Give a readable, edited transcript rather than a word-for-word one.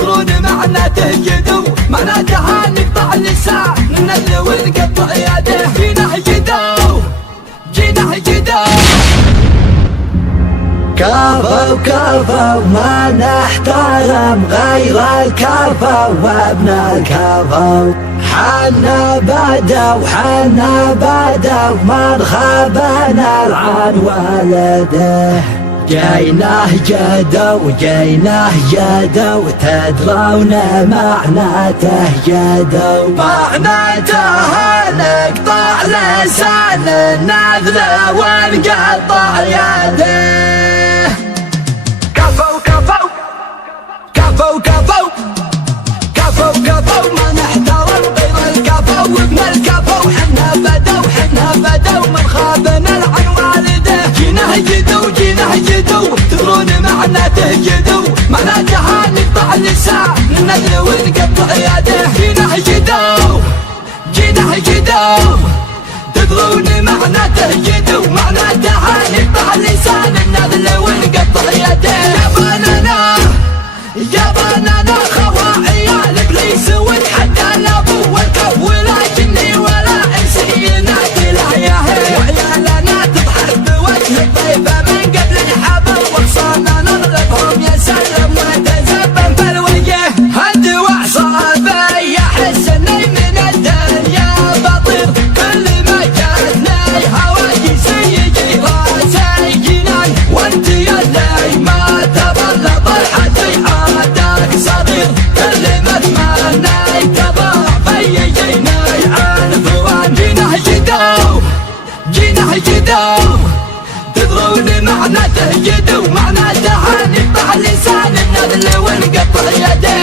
تدرون معناته جدو، معناتها نقطع لسان ننذل ونقطع يده. جينا جدو جينا جدو. كفو كفو ما نحترم غير الكفو وابن الكفو. حنا بدو من خابنا العن والده. جيناه جدو تدرون معناته جدو، معناته نقطع لسان النذل ونقطع يده. كفو كفو كفو كفو كفو كفو ما نحترم غير الكفو وابن الكفو. حنا بدو من خابنا العن والده. جيناه جدو تدرون معناته جدو، معناتها نقطع لسان ننذل ونقطع يده. جيناه جدو تدرون معناته جدو، معناتها نقطع لسان ننذل ونقطع يده. يا بنانا خواعي الابليس ونتحدى الابو والكف، ولكني ولا انسي نادي العياهل. وعيالنا تضحك بوجه الطيبه من قبل الحبل، وقصانا نضربهم يا سلم ونتزبن في الوجه. الدواء صعبه يحس اني من الدنيا بطير، كل ما جاتني هواجس يجي راسي جنان. وانت يا اللي ما تبلى طلعتي عادك صغير، كل ما اتمنى تضاع في جيني عنفوان. جيناه جدو تدرون معناته جدو، معناتها نقطع لسان النذل ونقطع يده.